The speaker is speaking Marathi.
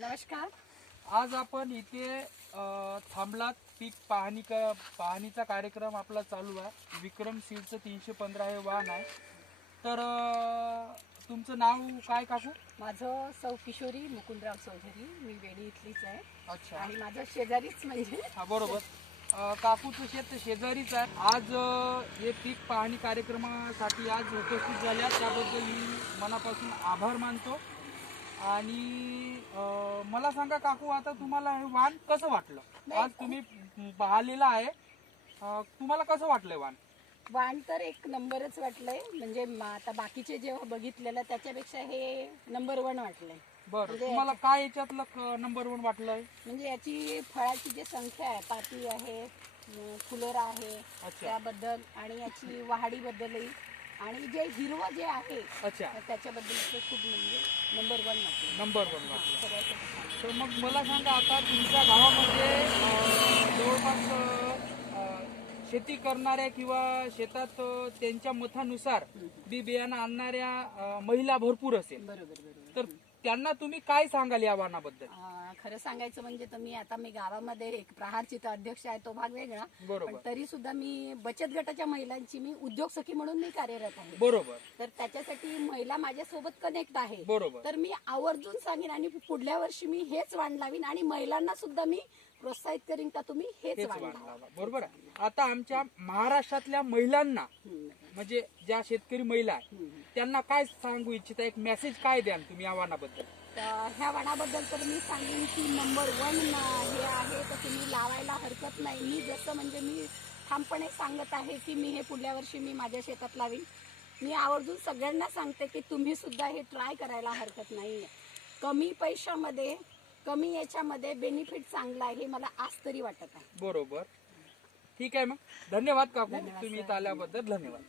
नमस्कार. आज आपण इथे थांबलात पीक पाहणीचा कार्यक्रम आपला चालू आहे. विक्रम सीडचं 315 हे वाहन आहे. तर तुमचं नाव काय काकू? माझं सौ किशोरी मुकुंदराव चौधरी. मी वेडी इथलीच आहे. अच्छा. आणि माझं शेजारीच म्हणजे हा बरोबर. काकूचं शेत शेजारीच आहे. आज हे पीक पाहणी कार्यक्रमासाठी आज उपस्थित झाल्या त्याबद्दल मी मनापासून आभार मानतो. आणि मला सांगा काकू, आता तुम्हाला हे वाहन कसं वाटलं? आज तुम्ही पाहिलेलं आहे, तुम्हाला कसं वाटलंय वाहन? वाण तर एक नंबरच वाटलंय. म्हणजे आता बाकीचे जेव्हा बघितलेलं त्याच्यापेक्षा हे नंबर 1 वाटलंय. बरं, म्हणजे तुम्हाला काय याच्यातलं नंबर 1 वाटलंय? म्हणजे याची फळाची जी संख्या आहे, पाती आहे, फुलोरा आहे, अच्छा. त्याबद्दल आणि याची वाढीबद्दलही आणि जे हिरवं जे आहे अच्छा. त्याच्याबद्दल ते खूप म्हणजे नंबर 1 वाटलं. नंबर 1 वाटलं. सगळ्यात तर मग मला सांगा, आता तुमच्या गावामध्ये जवळपास शेती करणाऱ्या किंवा शेतात त्यांच्या मतानुसार बी बियाणं आणणाऱ्या महिला भरपूर असेल. बरोबर. तर त्यांना तुम्ही काय सांगाल या वाहनाबद्दल? खरं सांगायचं म्हणजे मी गावामध्ये एक प्रहारचिता अध्यक्ष आहे, तो भाग वेगळा. बरोबर. पण तरी सुद्धा मी बचत गटाच्या महिलांची मी उद्योग सखी म्हणून मी कार्यरत आहे. बरोबर. तर त्याच्यासाठी महिला माझ्यासोबत कनेक्ट आहे. बरोबर. तर मी आवर्जून सांगेन आणि पुढल्या वर्षी मी हेच वाण लावीन आणि महिलांना सुद्धा मी प्रोत्साहित करीन का तुम्ही हेच वाण लावा. बरोबर आहे. आता आमच्या महाराष्ट्रातल्या महिलांना, म्हणजे ज्या शेतकरी महिला आहेत, त्यांना काय सांगू इच्छिता? एक मेसेज काय द्याल तुम्ही या वाहनाबद्दल? तर ह्या वाणाबद्दल तर मी सांगेन की नंबर 1 हे आहे, तर तुम्ही लावायला हरकत नाही. मी जसं म्हणजे मी ठामपणे सांगत आहे की मी हे पुढल्या वर्षी मी माझ्या शेतात लावीन. मी आवर्जून सगळ्यांना सांगते की तुम्ही सुद्धा हे ट्राय करायला हरकत नाही. कमी पैशामध्ये, कमी याच्यामध्ये बेनिफिट चांगला आहे हे मला आज तरी वाटत आहे. बरोबर. ठीक आहे, मग धन्यवाद काकू. धन्यवाद तुम्ही सर. इथं आल्याबद्दल धन्यवाद.